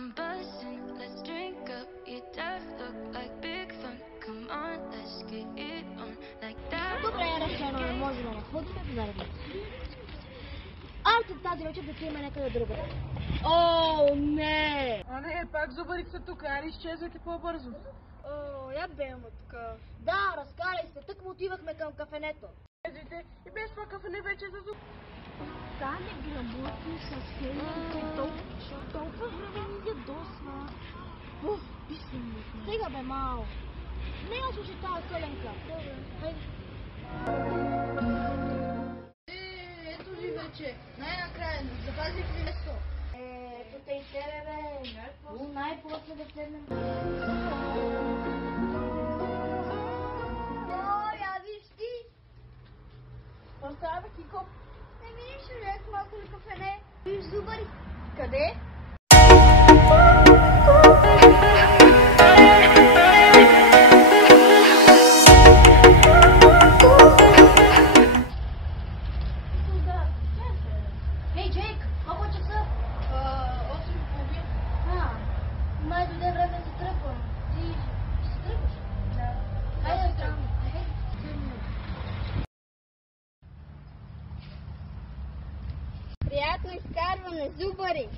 I'm buzzing, let's drink up. Your death look like big fun. Come on, let's get it on like that. Добре, решено, не може да находим заедно. Айде тази вечер да отидем някъде другаде. О, не! А не, пак зубарите са тук, али изчезвайте по-бързо. О, я беем от тук. Да, разкаляй се, тък му отивахме към кафенето. Излезете и без това кафене вече е за зуб. Стане грамотни с Хелен, толкова време ни ядосва. Ох, писам. Стига бе, мал. Не я слушай тази Хеленка. Добре, хайде. Ето ви вече. Най-накрая, запазих ви место. Ето те и тебе, бе. Най-после да седнем. О, я виж ти. Какво става, Кико? Не видиш човек малко на кафене? Виж зубари. Къде? Хей, Джейк, колко е часа? 8:30. Май дойде време да се тръгвам. Ти ще се тръгваш? Да. Хайде да тръгвам. Приятно изкарване, зубари.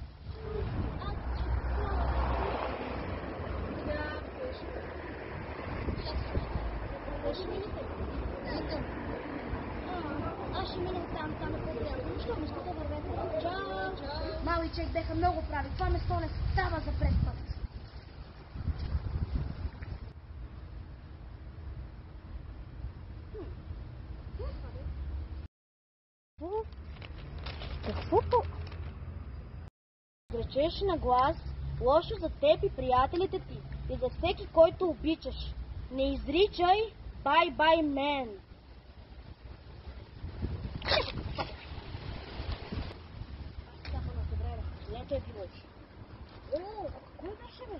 Аз ще минем там е по-приятно. Защо нещата вървят? Чао! Мал и Джейк беха много прави. Това место не става за през път. Каквото речеш на глас, лошо за теб и приятелите ти и за всеки, който обичаш. Не изричай бай-бай мен. Лето е било. О, какво беше, бе?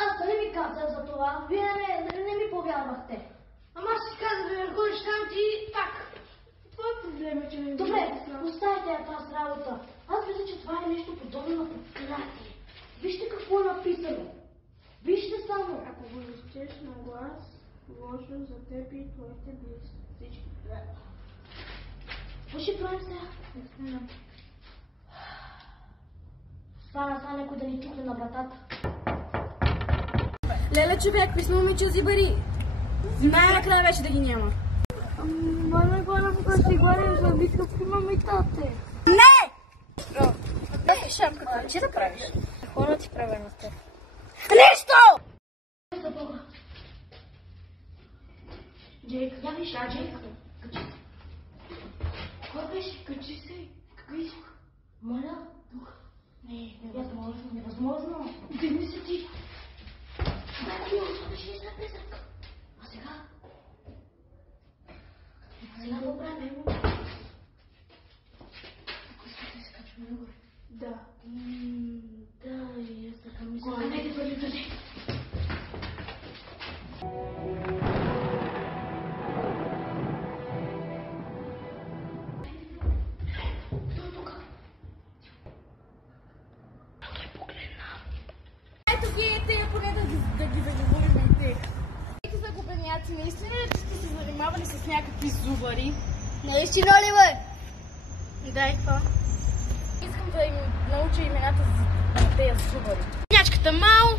Аз нали ви казах за това? Вие не ми повярвахте. Ама аз си казах да ходиш там ти пак. Твой проблем е, че не Добре, оставите я тази работа. Аз мисля, че това е нещо подобно на проклятие. Вижте какво е написано. Вижте само. Ако го изчеш на глас, лошо за теб и твоите близки. Всички. Какво ще правим сега? Не знам. Стана някой да ни чукне на вратата. Леле, човек, писмо момиче зибари. Най-накрая вече да ги няма. Маме, хора, когато си говорим за вика, имаме и тате. Не! Дай шапката. Че да правиш? Хора ти правя на теб. Нищо! За Бога. Джейк, я виж, Джейк. Качи се. Кой беше? Качи се. Какви си? Моля? Дух. Не, невъзможно, невъзможно. Дигни се ти. Дай да ми оставиш ли след призрак? А сега? Сега го правим. Ако искате да се качваме нагоре. Да. Да, и аз така мисля. Нека бъде къде. наистина ли сте се занимавали с някакви зубари? Наистина ли, бе? Дай това. Искам да им науча имената за тези зубари. Нячката Мал,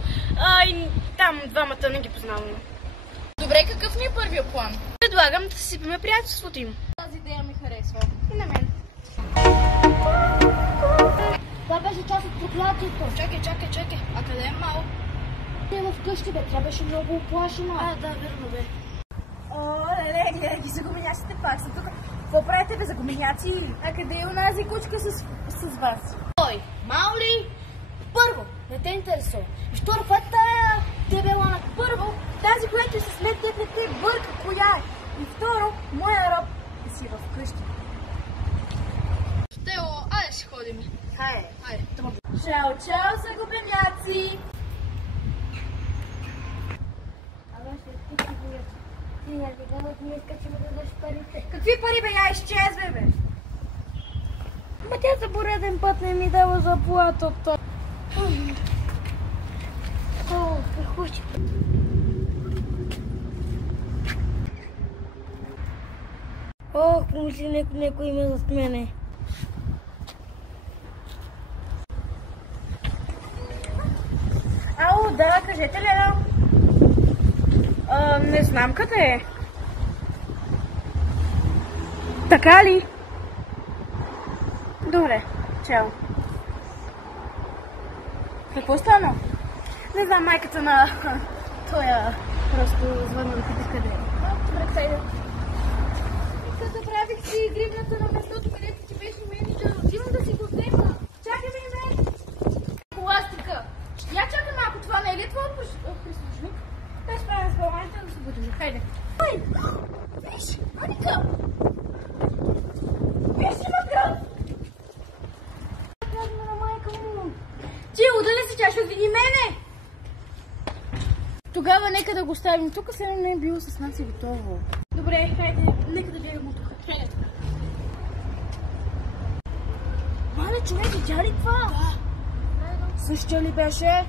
и там двамата не ги познавам. Добре, какъв ни е първият план? Предлагам да сипеме приятелството им. Тази идея ми харесва. И на мен. Това беше част от проклятието. Чакай. А къде е Мал? Не в къщи, бе. Тя беше много оплашена. Да, верно бе. Леле, ги загуменяците пак са тук. Какво правите бе, загуменяци? А къде е онази кучка с вас? Ой, Маули, първо, не те интересува. И второ, това е тая дебела. Първо, тази, която е с мен, не те бърка коя е. И второ, моя роб си в къщи. Тело, айде ще ходим. Хайде. Чао, загубеняци! Какви пари бе, я изчезва бе? Ма тя за пореден път не ми дава заплатата. Страхуче. Ох, помисли, някой има зад мене. Ало, да, кажете ли, не знам къде е. Така ли? Добре, чао. Какво стана? Не знам, майката на тоя просто звънна да пита къде е. Добре, хайде. Като правих си гривната на местото, където ти беше менеджер, отивам да си го взема. Чакай ме! Коластика! Я чакай малко, това не е ли твой прислужник? Те справя с баланта да се будим. Хайде. Ой! Виж! Аника! Виж, има кръв! Ти удали си, тя ще види мене! Тогава нека да го ставим тук, сега не е било с нас и готово. Добре, хайде, нека да гледам от тук. Хайде. Мале, човек, видя ли това? Да. Същия ли беше?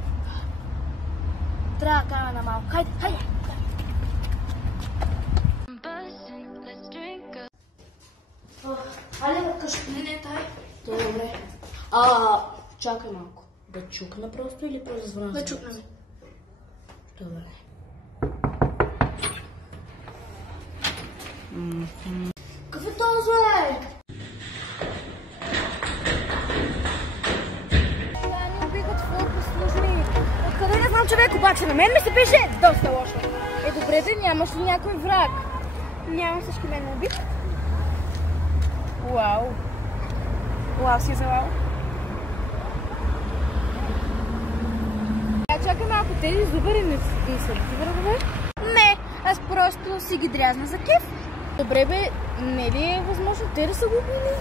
Трябва да кара на малко. Хайде. Айде бе, къща. Не, тай. Добре. Чакай малко. Да чукна просто или просто звъна? Да чукнем. Добре. Какъв е този, бе? Да, ни убиха твой прислужник. Откъде не знам, човек, обаче на мен ми се пише доста лошо. Добре, да нямаш ли някой враг? Няма, всички мен не убиха. Уау си залал. Чакай малко, тези зубари не са ли врагове? Не, аз просто си ги дрязна за кеф. Добре бе, не ли е възможно те да са го убили?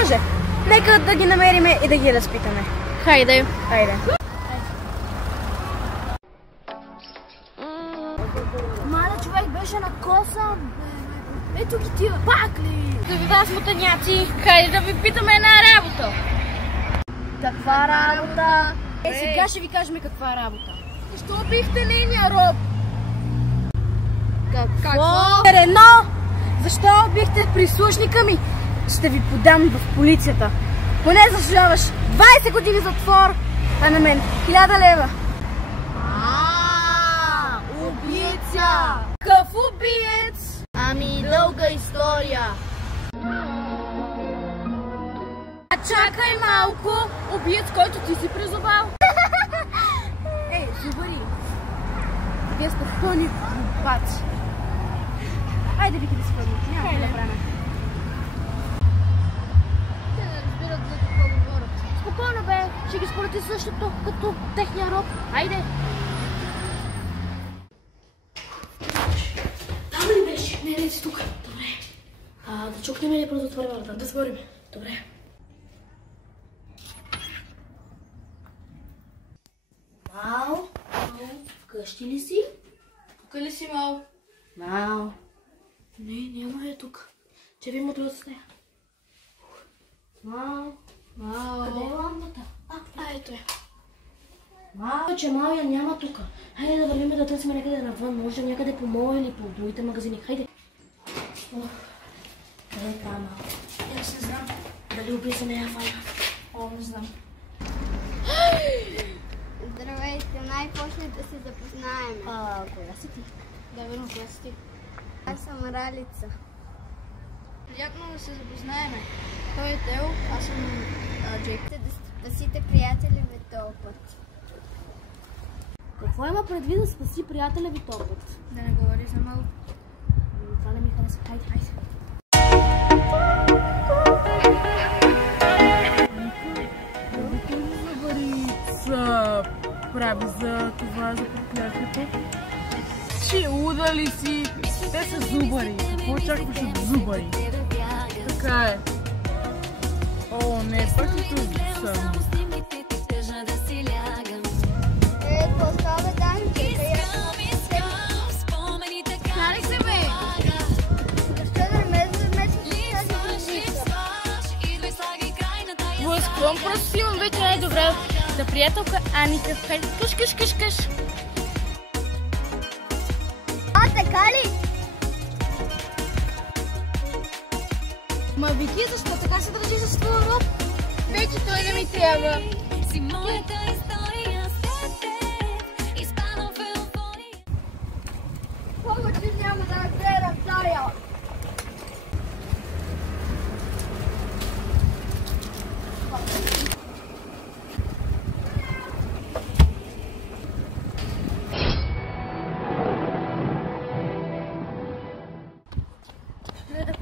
Може. Нека да ги намериме и да ги разпитаме. Хайде. Мале, човек беше на коса. Ето ги тия. Пак ли? Зави вас, мутаняци. Хайде да ви питаме една работа. Каква работа? Сега ще ви кажем каква работа. Защо убихте нейния роб? Какво? Рено! Защо убихте прислужника ми? Ще ви подам в полицията. Поне заслужаваш 20 години затвор, а на мен 1000 лева. Убийца! Какъв убиец? Ами, дълга история. Чакай малко! Убиец, който ти си призовал. Ей, зубари! Вие сте пълни глупаци. Айде ви да се пълни. Няма да време. Те не разбират за какво говорят. Спокойно бе, ще ги сполети същото като техния роб. Айде! Там ли беше? Не си тук. Добре. Да чукнем или просто отворим вратата? Да сворим. Добре. Мал, вкъщи ли си? Тук ли си, Мал? Мал. Не, няма е тук. Че ви му с нея. Мал. Мал. Къде е лампата? Ето е. Малия няма тук. Хайде да вървим да търсим някъде навън. Може някъде по мола или по другите магазини. Хайде. Къде е тая малка? Аз не знам. Дали убийца не я файна? Не знам. Здравейте, най-после да се запознаем. Коя си ти? Да, верно, коя си ти? Аз съм Ралица. Приятно да се запознаеме. Той е Тео, аз съм Джейк. Да спасите приятели ви този път. Какво има предвид да спаси приятеля ви този път? Да не говори за малко. Това не ми хареса. Хайде, хайде. Са прави за това, за проклятието. Че луда ли си? Те са зубари. Какво очакваш от зубари? Така е. О, не, пак и този съм. Какво става, Данче? Стани се, бе! Защо да ме замесваш с тази позиция? Възклон, просто си имам вече най-добре за приятелка Аника. Хайде, къш. Така ли? Ма Вики, защо така се държи с твоя роб? Вече той не ми трябва. Повече няма да гледам тая.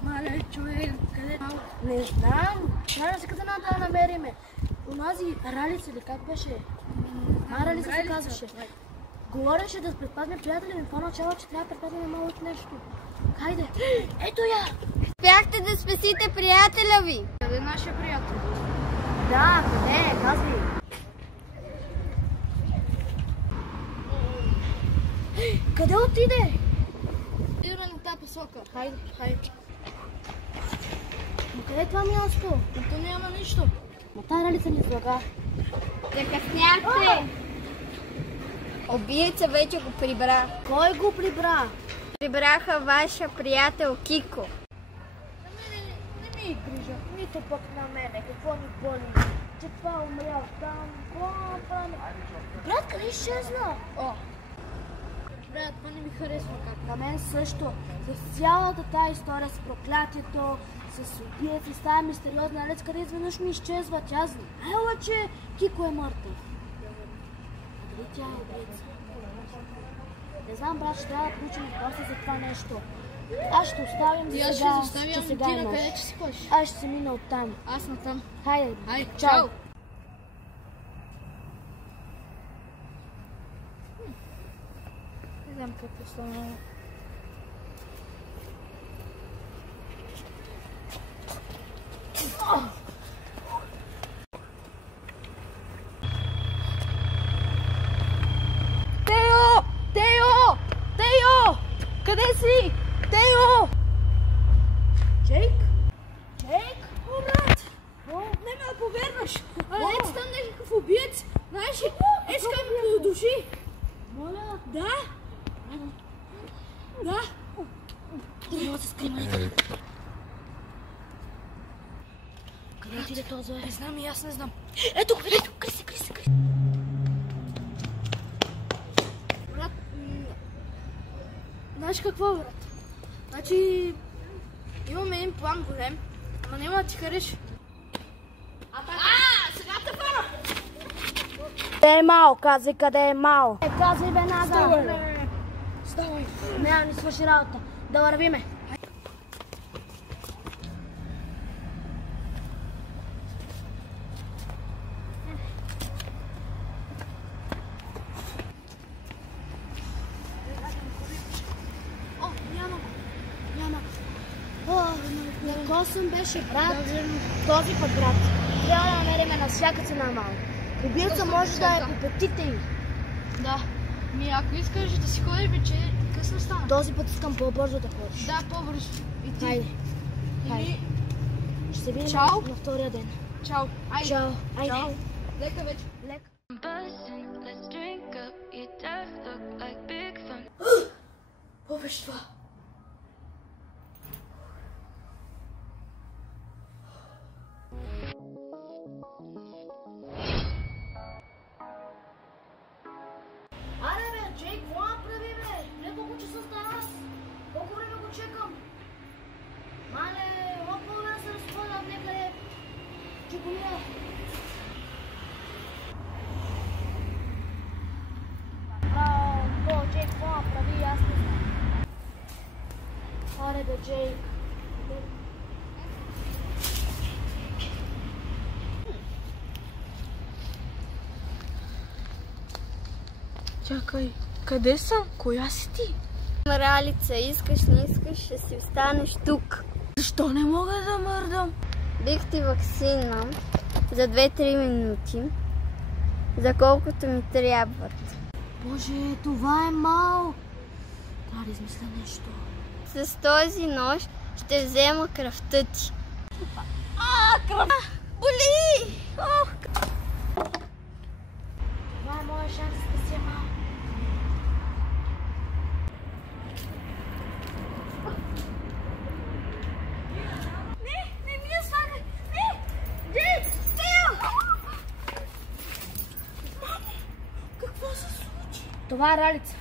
Мале, човек, къде? Не знам. Трябва да къде да намериме. Унази Ралица ли как беше? Ралица се казваше. Говореше да предпазне приятели ми по-начало, че трябва да предпазне малко от нещо. Хайде. Ето я! Успяхте да спасите приятеля ви. Къде е нашия приятел? Да, къде е? Казвай. Къде отиде? Идва на тази посока. Хайде. Но къде е това място? Тук няма нищо. На тая Ралица ни излага. Закъсняхте. Убиеца вече го прибра. Кой го прибра? Прибраха вашия приятел Кико. Не ми грижа, нито пък на мене, какво ни боли, че това умрял там, какво направим? Брат, къде изчезна? Брат, това не ми харесва как. На мен също, с цялата тая история с проклятието, с убиец и с тая мистериозна Ралица, къде изведнъж ми изчезва, тя знаела, че Кико е мъртъв. А дали тя е убиеца? Не знам, брат, ще трябва да получим въпроса за това нещо. Аз ще оставим И за аз ще сега, заставям че ти сега е на къде нощ. че си ходиш. Аз ще се мина оттам. Аз натам. Хайде, Ай, чао! чао! Не знам какво стана. Тео! Къде си? Тео! Джейк? О, брат! Не ме повярваш! Ето там някакъв убиец! Знаеш ли? Искам да удуши! Моля? Да! Да! Трябва да се скрима. Къде отиде този? Не знам и аз не знам. Ето, крий се. Брат, знаеш какво, брат? Значи, имаме един план голем, ама няма да ти хареш. Сега те фана! Къде е Мал? Казвай къде е Мал. Казвай веднага. Ставай! Няма ни свърши работа. Да вървиме. На косъм беше брат. Този път брат. Трябва да намерим на всяка цена Мал. Убийца може да е по петите им. Да. Ако искаш да си ходим, че късно стана. Този път искам по-бързо да ходиш. Да, по-бързо. И ти. Хайде. Или... Ще се видим Чао. на втория ден. Чао. Айде. Чао. Айде. Чао. Лека вече. Лека. Buzzing, let's беше това? Аре бе, Джейк, какво направи бе? Не колко часа става? Колко време го чекам? Мале, лопо да се разхода някъде. Чекомия. Джейк, какво направи? Аз не знам. Аре бе, Джейк. Чакай, къде съм? Коя си ти? Ралица, искаш, не искаш, ще си останеш тук. Защо не мога да мърдам? Бих ти ваксина за 2-3 минути, за колкото ми трябват. Боже, това е мал. Трябва да измисля нещо. С този нож ще взема кръвта ти. Кръв! Боли! Това е моя шанс да спася мал. Не ми я слагай! Не! Джейк! Стил! Какво се случи? Това е Ралица.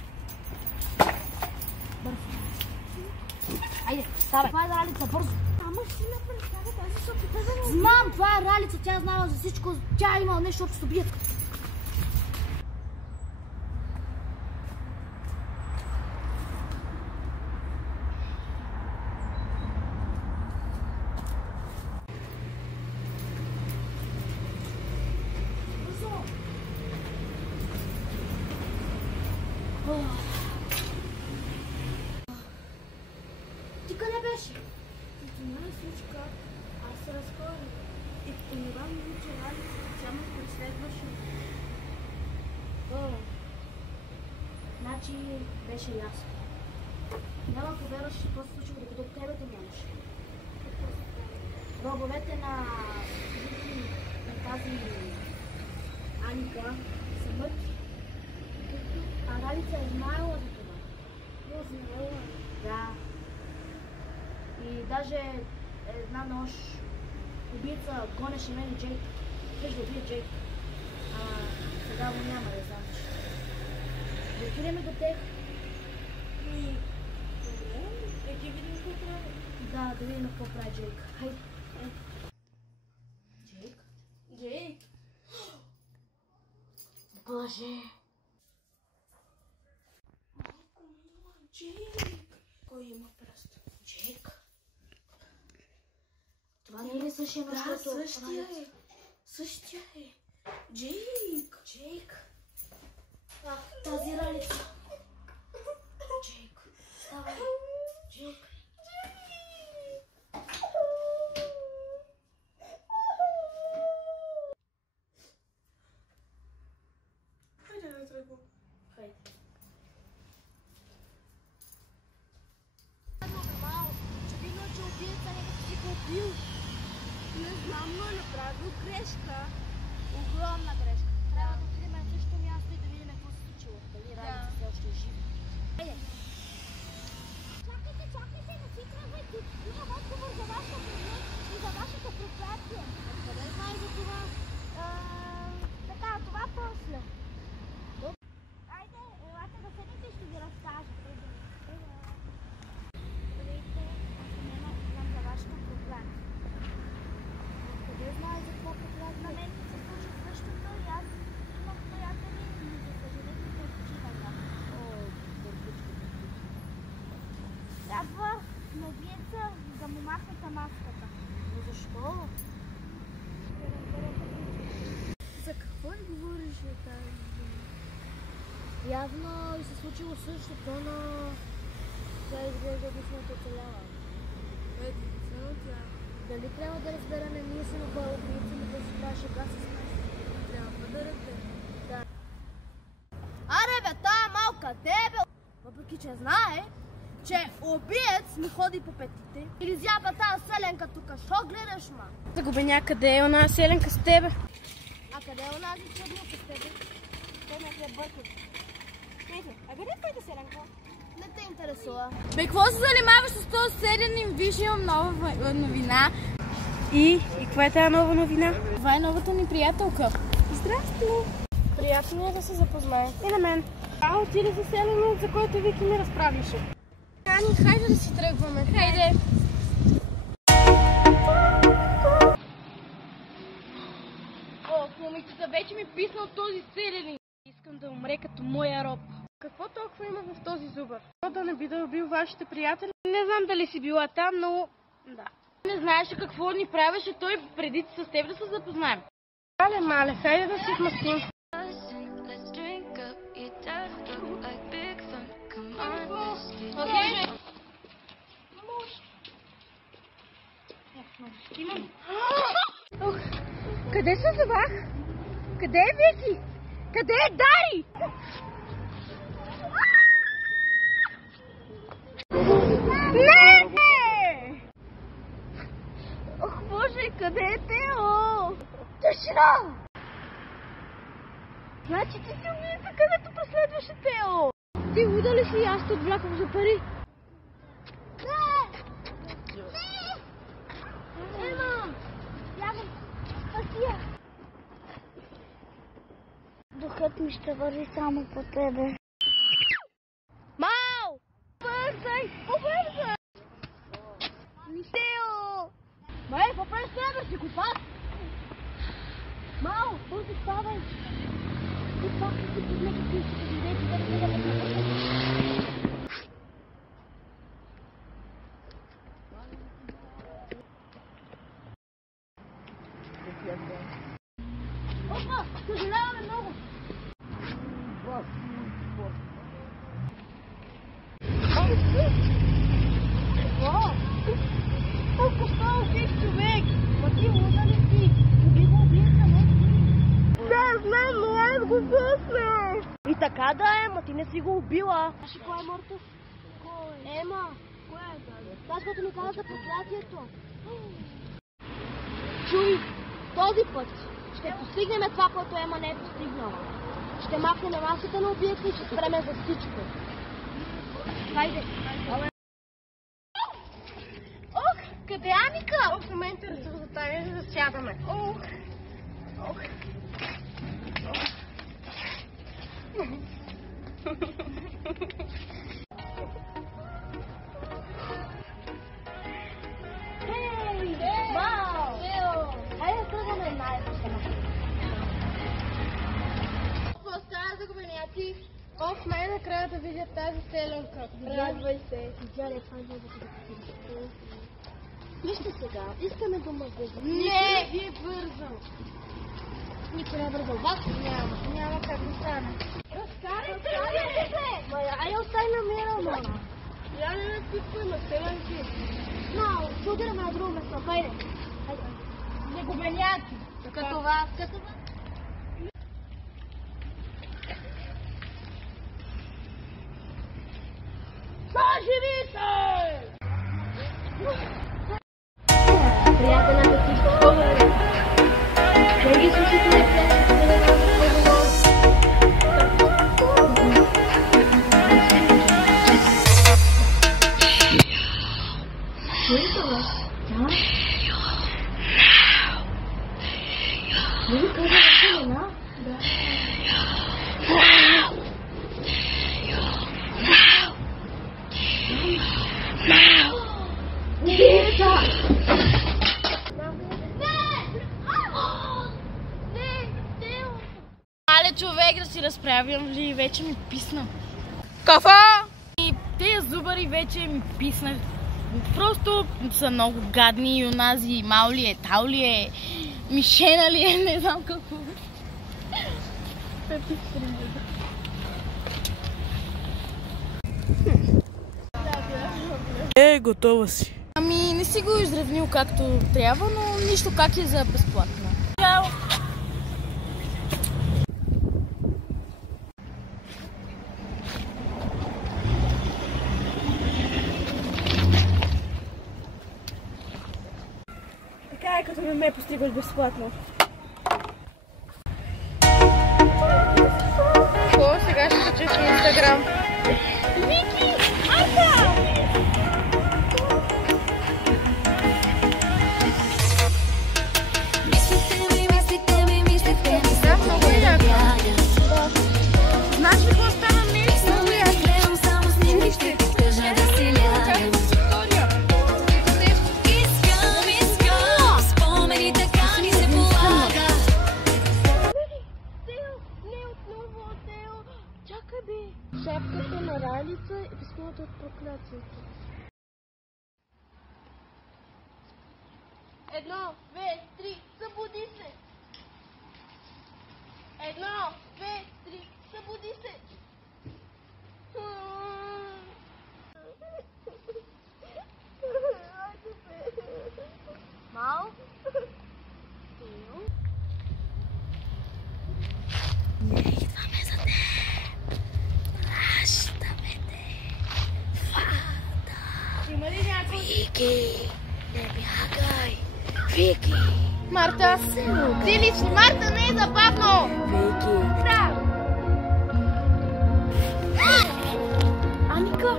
Бързо. Айде, ставай. Това е Ралица, бързо. Ама си ме представя, тази се опита да ме... Знам, това е Ралица, тя знава за всичко. Тя е имала нещо общо с убиятка. Ти къде беше? Една случка, аз се разходих и това ми че Ралица специално преследваше. Значи беше ясно. Няма повярваш какво се случва, докато тебе те нямаше. Враговете на тази Аника са мъртви. А Ралица е знаела за това. Да. И даже една нощ убийца гонеше мен и Джейк. Ще да убие Джейк. Сега го няма, да знам. Да отидем до тях. Да ги видим какво прави. Да, да видим какво прави Джейк. Хайде. Джейк? Джейк! Боже! Джейк! Кой има пръст? Джейк? Това не е ли същия нощ, Да, който същия е. Същия е. Джейк! Джейк? Тази Ралица. Джейк, ставай. Джейк. Хайде да тръгвам. Хайде. Очевидно, че убиеца някак си го убил. Не знам, но е направил грешка. Огромна грешка. Трябва да отидем на същото място и да видим какво се случило. Дали Ралица все още е жива. Хайде. Чакайте, не си тръгвайте. Имам отговор за вашия проблем и за вашето проклятие. Къде знаеш за това? Така, това после. Айде, елате да седнете и ще ви разкажа. Гледайте, аз знам за вашето проклятие. Къде знаеш за това проклятие? На мен се случи същото и аз имах приятели, но за съжаление те починаха. Трябва на убиеца да му махнете маската. Но защо? За какво ли говориш тази? Явно и се случило същото, но тя изглежда единствената оцелява. Единствено тя. Дали трябва да разберем ние си на кой убийца, но да си правя шега с нас? Трябва да разберем. Да. Аре бе, тая малка тебе! Въпреки че знае, че убиец ми ходи по петите. Или зяба тази селенка тук, що гледаш, ма? Да го бе някъде е она селенка с тебе. А къде е онази чудника с тебе? Те ме бъркат. Ето, а къде е твоята селенка? Не те интересува. Бе, какво се занимаваш с този седен? Виж, имам нова новина. И каква е тази нова новина? Това е новата ни приятелка. Здрасти! Приятно е да се запознаем. И на мен. Отиде за селено, за който Вики ми разправише. Ани, хайде да си тръгваме. Хайде! Момичета, вече ми писна от този селени. Искам да умре като моя роб. Какво толкова има в този зубър? Да не би да убил вашите приятели? Не знам дали си била там, но да. Не знаеше какво ни правеше той преди с теб да се запознаем. Мале, хайде да си вмъстим. Къде се завах? Къде е Вики? Къде е Дари? Не! Ох, Боже, къде е Тео? Тишина! Значи ти си убийца, където преследваше Тео. Ти луда ли си? Аз те отвлякам за пари. Духът ми ще върви само по тебе. Мау! Побързай! Побързай! Тео! Май, какво правиш сега, психопат? Мау! Бързо ставай! Ти пак си поднеки ти си поднеки да не да Опа! Съжаляваме много! Колко става убив човек? Ма ти луда ли си? Уби го убийца, не си. Да, знам, но аз го пусна. И така да е, ма ти не си го убила. Знаеш ли кой е мъртъв? Кой? Ема. Кой е това? Това, което ни каза за проклятието. Чуй, този път ще постигнем това, което Ема не е постигнала. Ще махнем масата на убийца и ще спреме за всичко. Хайде. Ох, къде е Аника? В момента разсъждатаме, за да сядаме. Ох. Ох, най-накрая да видя тази селенка. Радвай се. Идеале, това е много да. Вижте сега, искаме до магазин. Не, ви е бързал. Никой не е бързал. Вас Няма как да стане. разкарайте се! Ай, остай на мира, мама. Я не написвай на селенки. Мау, ще отидем на друго место. Хайде. Не го меняти. Като вас. Приятеля да ти спомня. Не ги слушайте на Але човек да си разправям ли, вече ми писна. Кафа! И тези зубари вече ми писнах. Просто са много гадни и онази мал ли е, тал ли е, мишена ли е, не знам какво. Готова си. Ами не си го изравнил както трябва, но нищо как е за безплатно. Чао! Така е, като ме постигаш безплатно. Какво сега ще качиш в Инстаграм? Вики! проклятието. 1, 2, 3, събуди се! 1, 2, 3, събуди се! Мал? Не идваме за теб. Пращаме те. Фада. Има ли някой? Вики, не бягай. Вики. Марта! Ти ли си? Марта, не е забавно! Вики. Да! Аника.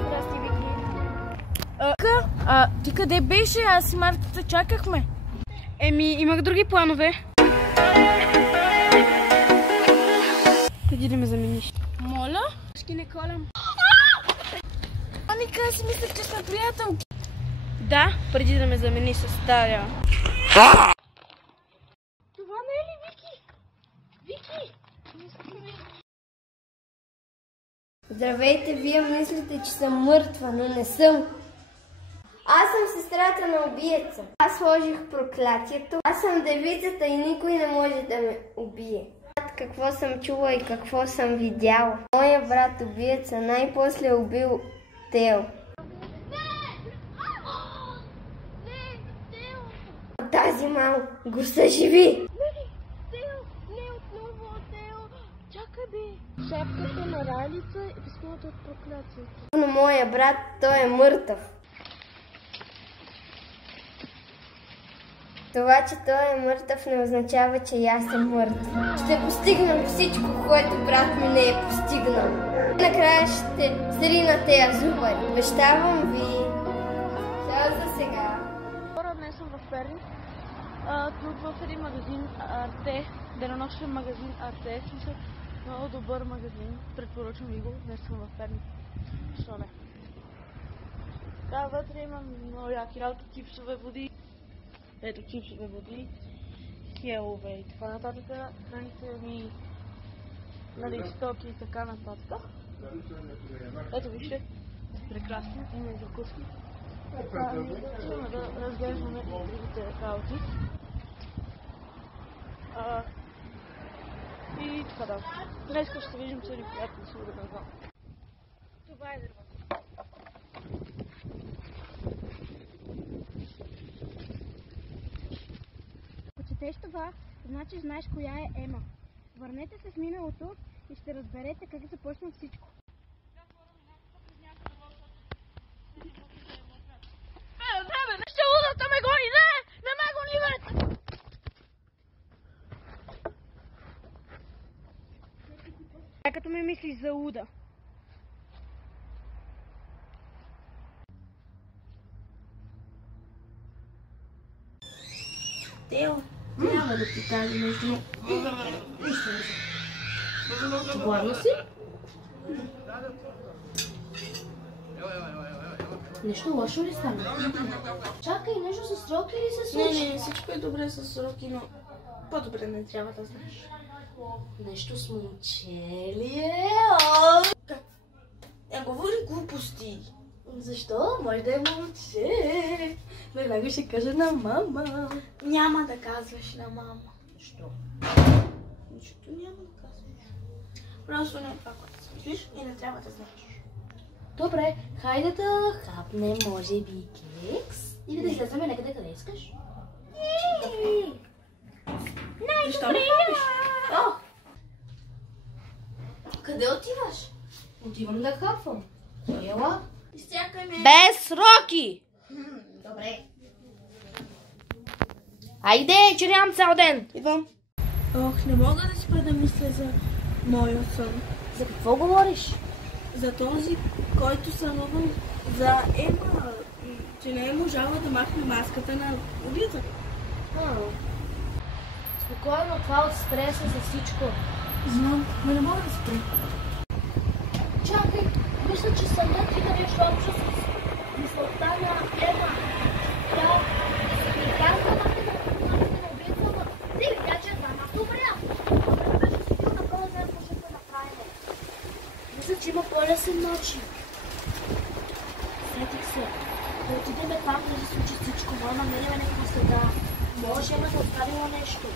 Здрасти, Вики. Ти къде беше? Аз и Мартата чакахме. Имах други планове. Преди да ме замениш. Моля? Ще не колям. Аника, аз си мислех, че сме приятелки. Да, преди да ме замени с Даря. Това не е ли Вики? Вики! Здравейте, вие мислите, че съм мъртва, но не съм. Аз съм сестрата на убиеца. Аз сложих проклятието. Аз съм девицата и никой не може да ме убие. Какво съм чула и какво съм видяла. Моя брат убиеца най-после убил Тео. Тази мал го съживи. Тео, не отново, Тео. Чакай бе. Шапката на Ралица е писмото от проклятието. Но моя брат, той е мъртъв. Това, че той е мъртъв, не означава, че и аз съм мъртва. Ще постигнам всичко, което брат ми не е постигнал. Накрая ще срина тези зубари. Обещавам ви. Чао за сега. Днес съм в Перник. Тук в един магазин Арте, денонощен магазин Арте. Много добър магазин. Предпоръчвам ви го. Днес съм в Перник. Защо не? Така, вътре имам много яки работи, чипсове, води. Ето чипсове, води, хелове и така нататък. Храните ми, нали, стоки и така нататък. Ето вижте, прекрасно, има и закуски. Така, искаме да разглеждаме другите работи. И така да. Днес ще се видим с едни приятели, сигурно да знам. Това е дърво. Ако четеш това, значи знаеш коя е Ема. Върнете се в миналото и ще разберете как започна всичко. Не, ще лудата ме гони! Не ме гони, бе! Като ме мислиш за луда. Тео, няма да ти кажа нещо, но... Нищо не съм. Гладна си? Нещо лошо ли стана? Чакай, нещо с Роки ли се случи? Не, всичко е добре с Роки, но по-добре не трябва да знаеш. Нещо с момче ли е? Как? Я говори глупости. Защо? Може да е момче. Веднага ще кажа на мама. Няма да казваш на мама. Защо? Нищо няма да казваш. Просто не е това, което си мислиш и не трябва да знаеш. Добре, хайде да хапнем, може би, кекс. Или да излеземе някъде къде искаш. Защо не хапиш? Къде отиваш? Отивам да хапвам. Ела. Изчакай ме. Без Роки! Добре. Айде, че нямам цял ден. Идвам. Ох, не мога да спра да мисля за моя сън. За какво говориш? За този, който сънувам за Ема. Че не е можала да махне маската на убийца. Спокойно, това от стреса за всичко. Знам, но не мога да спра. Чакай, мисля, че сънът има нещо общо с мисълта на Ема. Тя се приказва на убийца, но не видя, че знам, аз добря. Не беше сигурна, кой знае какво ще се направи. Мисля, че има по-лесен начин. трябва да се случи всичко. Мое намерение е някаква следа. Може да се оставила нещо.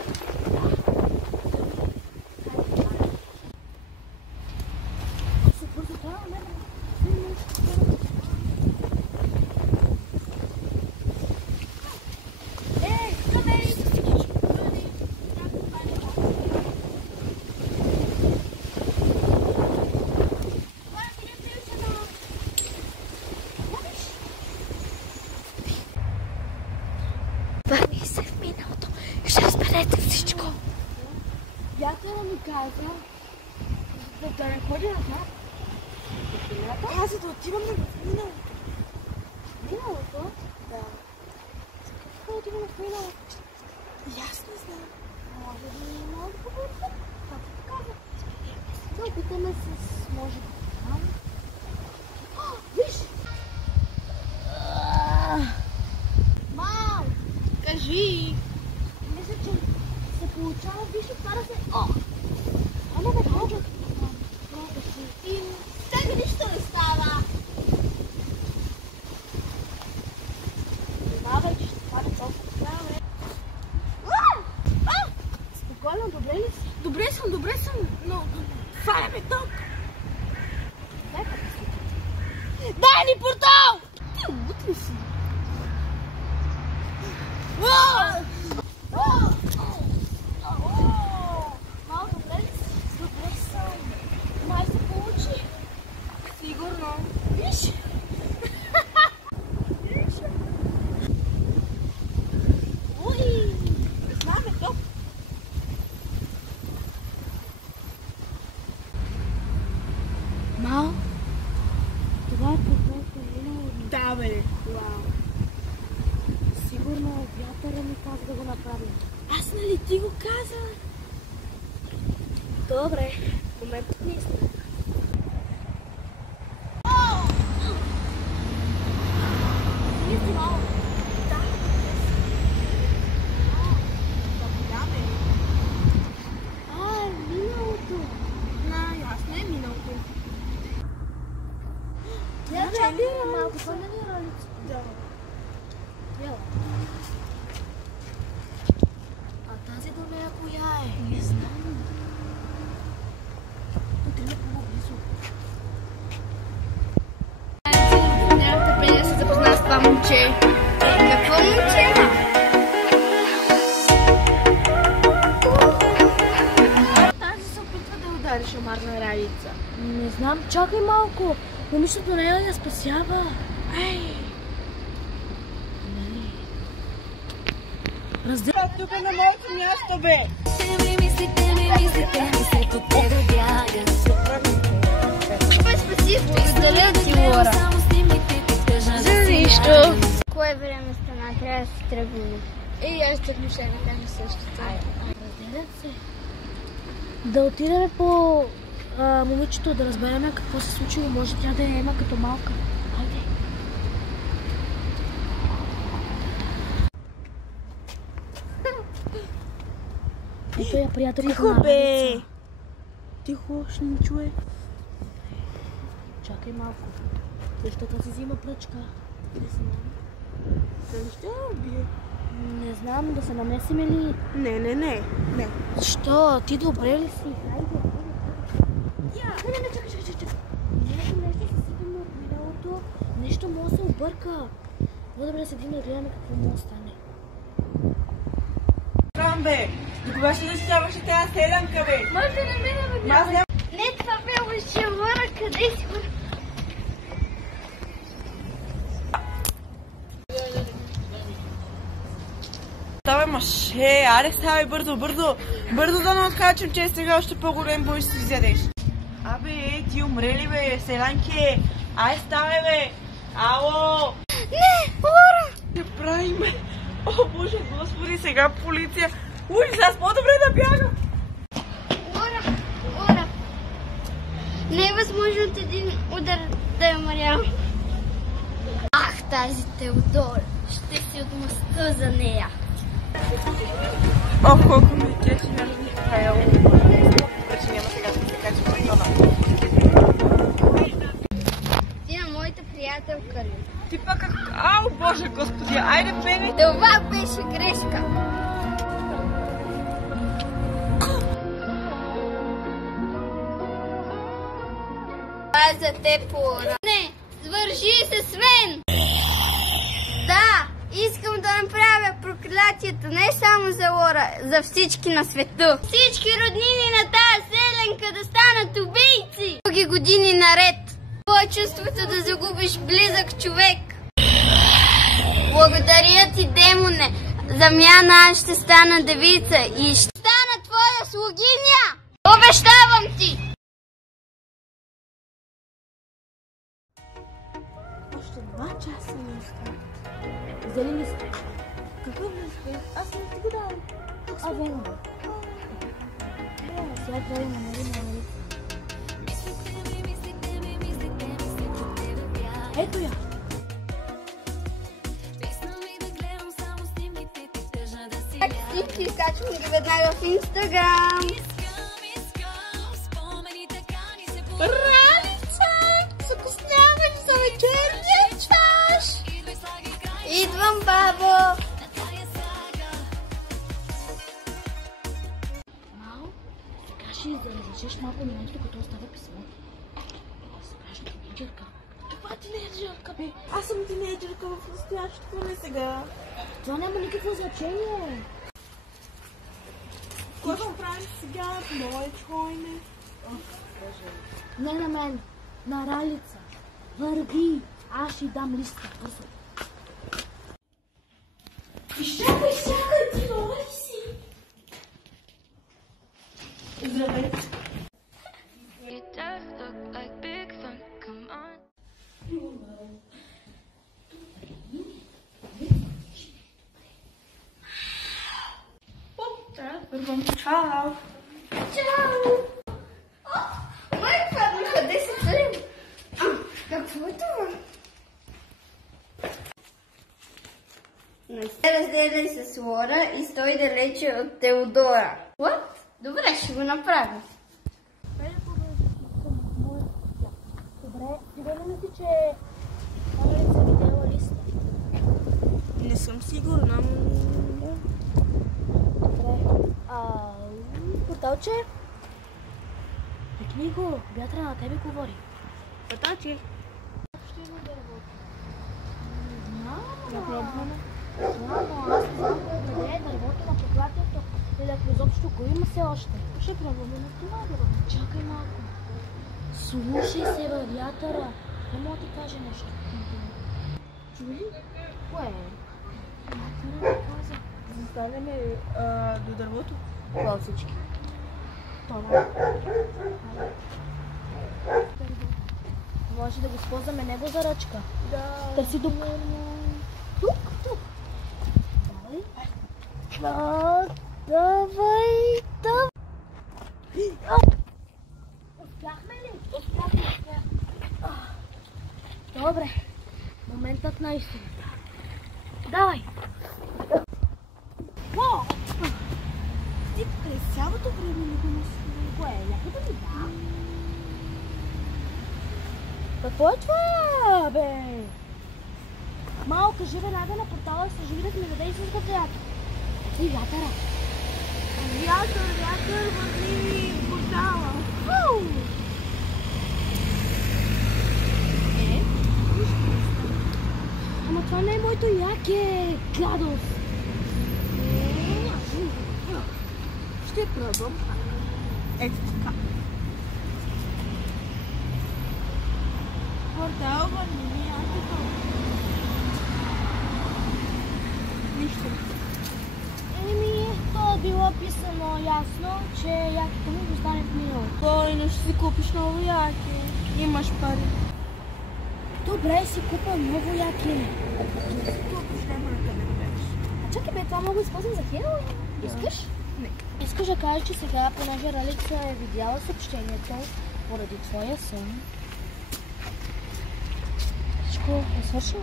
Бързо трябва да Върни се в миналото и ще разберете всичко. Дядо ми каза да не ходи назад. Аз да отиваме в миналото. Миналото? Да. Какво отиваме в миналото? И аз не знам. Може би малко по-бързо? Как се казва? Да опитаме с... може би там. Виж! Мам! Кажи! Мисля, че се получава, виж, отваря се... О! Ама ме ходжат. И сега нищо не става. Внимавай, че ще паде толкова време. Спокойно, добре ли си? Добре съм, но фаля ме ток. Дай ни портал! Ти лут ли си? Мал, добре ли си? Добре съм. Май се получи. Сигурно. Виж? Уй! Знаме топ. Мал? Това е порталът на минало. Да, бе. Вау. Сигурно вятъра ми каза да го направим. Аз нали ти го каза? Добре, моментът не истина. Изди малко. Да. Заполяме. Миналото. Ясно е миналото. Чакай малко, това не е ролица. Да. Яла. А тази до нея коя е? Не знам. Отриня по-близо. Нямам търпение да се запозная с това момче. Какво момче? Тази се опитва да удари шамарна Ралица. Не знам, чакай малко. Момичето не я спасява. Раздел. Тук е на моето място, бе! Ми се по тебе бяга. Спасибо. Благодаря ти, Лора. Само снимите ти кажа. За нищо. Кое време стана? Трябва да се тръгваме. И аз тъкно ще не кажа същото. Разделят се. Да отидем по момичето, да разберем какво се случило. Може тя да я има като малка. Хайде. Ето я приятелката Тихо, на бе! Ралица. Тихо, ще ни чуе. Чакай малко. Защо тази взима пръчка? Не знам. Дали ще я убие? Не знам, да се намесим ли? Не. Защо? Ти добре ли си? Хайде. Не, чакай. Нещо се сипаме от миналото. Нещо може да се обърка. По-добре да седим да гледаме какво може да стане. Там, бе! До кога ще защитаваш тази селянка, бе? Може да не ме Аз няма... Не, това бе лъжа, Лора, къде си? Давай, маше! Аре, ставай бързо! Бързо да не откачам, че сега още по-голем бой ще си взедеш. Абе, ти умрели, бе, селянки! Ай, ставай, бе! Ало! Не, Лора! Ще правим? О, Боже, Господи, сега полиция! Уй, аз по-добре да бягам! Лора! Не е възможно от един удар да я умря. Ах, тази Теодора! Ще си отмъста за нея. О, колко ме кефи, нали бих правил. Вече няма сега да се кача в тона. Ти на моята приятелка ли? Ти пък как... Ау, Боже, Господи! Айде, Пени! Това беше грешка. Това е за теб, Лора. Не, свържи се с мен! Да, искам да направя проклятието не само за Лора, за всички на света. Всички роднини на тази селенка да станат убийци. Дълги години наред. Това е чувството да загубиш близък човек. Благодаря ти, демоне. Замяна аз ще стана девица и ще стана твоя слугиня. Обещавам ти. Още 2 часа ми остават. Взели ли сте? Какъв ли сте? Аз не ти го давам. Вено. Сега трябва да намерим на лица. Ето я! Снимки качвам ги веднага в Инстаграм. Ралица! Закъснявам за вечерния чаш! Идвам, бабо! Мао, сега ще разрешиш малко нещо, като остава писмо. Сега ще тинейджърка. Каква тинейджърка, бе? Аз съм тинейджърка в настоящото време сега. Това няма никакво значение. Какво ще правим сега в мое чойне? Не на мен, на Ралица. Върви, аз ще й дам листа. Бързо. Изчакай, ти Лори си! Здравейте! It does look like big fun, come on. Първам, чао! Чао! Май паднаха 10 лева. Какво е това? Не се разделяй с Лора и стой далече от Теодора. What? Добре, ще го направим. Добре, сигурна си, че Ралица видела листа? Не съм сигурна, но... Добре. Порталче? Пекни го, Бятра на тебе говори. Порталче? Напробваме. Знам, аз не знам къде е дървото на проклятието. Или ако изобщо го има все още. Ще пробваме на това дърво. Чакай малко. Слушай се, бе, вятъра. Не мога да ти кажа нещо. Чули? Кое е? Вятъра ми каза. Застанеме до дървото. Това от всички. Това. Може да го използваме него за ръчка. Да. Търси тук. Тук. Давай. Давай. Успяхме ли? Успяхме. Добре. Моментът на истината. Давай. Ти през цялото време не го носи. Кое е? Някъде ли? Да. Какво е това, бе? Малко, кажи веднага на портала, се живи да ми даде истинска приятел. И вятъра. Вятър, върни портала. Ама това не е моето яке, гадост. Ще пробвам. Ето така. Портал, върни якето. Нищо. То е било писано ясно, че якето ми го стане в минало. Бойно, ще си купиш ново яке. Имаш пари. Добре, си купа ново яке. Купиш, няма да те гледаш. Чакай бе, това мога да използвам за хил? Искаш? Не. Искаш да кажеш, че сега, понеже Ралица е видяла съобщението поради твоя сън. Всичко е свършило?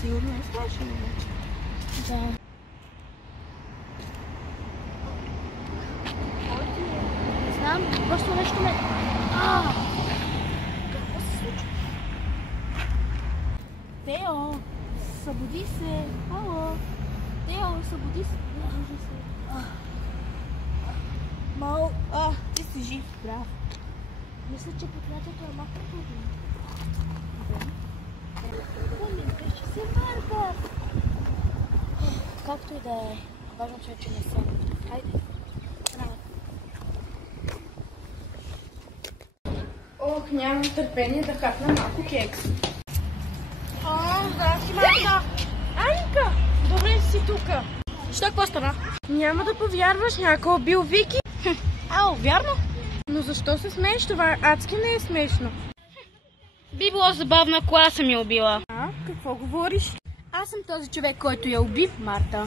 Сигурно е свършено вече. Да. Не знам, просто нещо ме... Какво се случва? Тео! Събуди се. Ало. Тео, събуди се. Събуди се. Мал, ти си жив, прав. Мисля, че проклятието е малко трудно. Ще се върка. Както и да е. Важно, че не съм. Хайде. Ох, нямам търпение да хапна малко кекс. Здрасти, Марта. Аника, добре си тука. Що, какво стана? Няма да повярваш, някой убил Вики. Вярно? Но защо се смееш? Това адски не е смешно. Би било забавно, ако аз съм я убила. Какво говориш? Аз съм този човек, който я уби, Марта.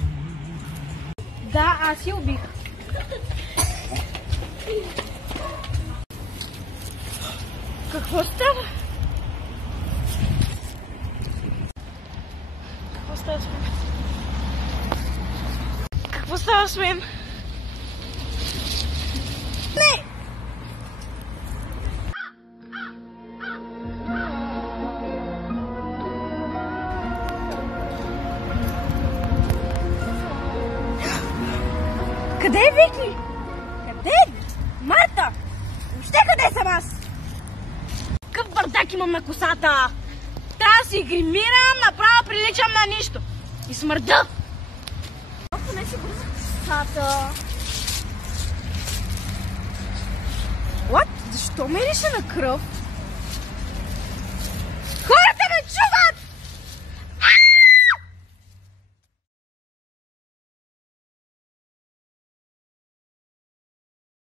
Да, аз я убих. Какво става? Какво става с мен? Какво става с мен? Не! Къде е Вики? Къде? Марта! Въобще къде съм аз? Какъв бардак имам на косата? Трябва да си гримирам, направо приличам на нищо. И смърда. Ако не си бърза косата. What? Защо мирише на кръв?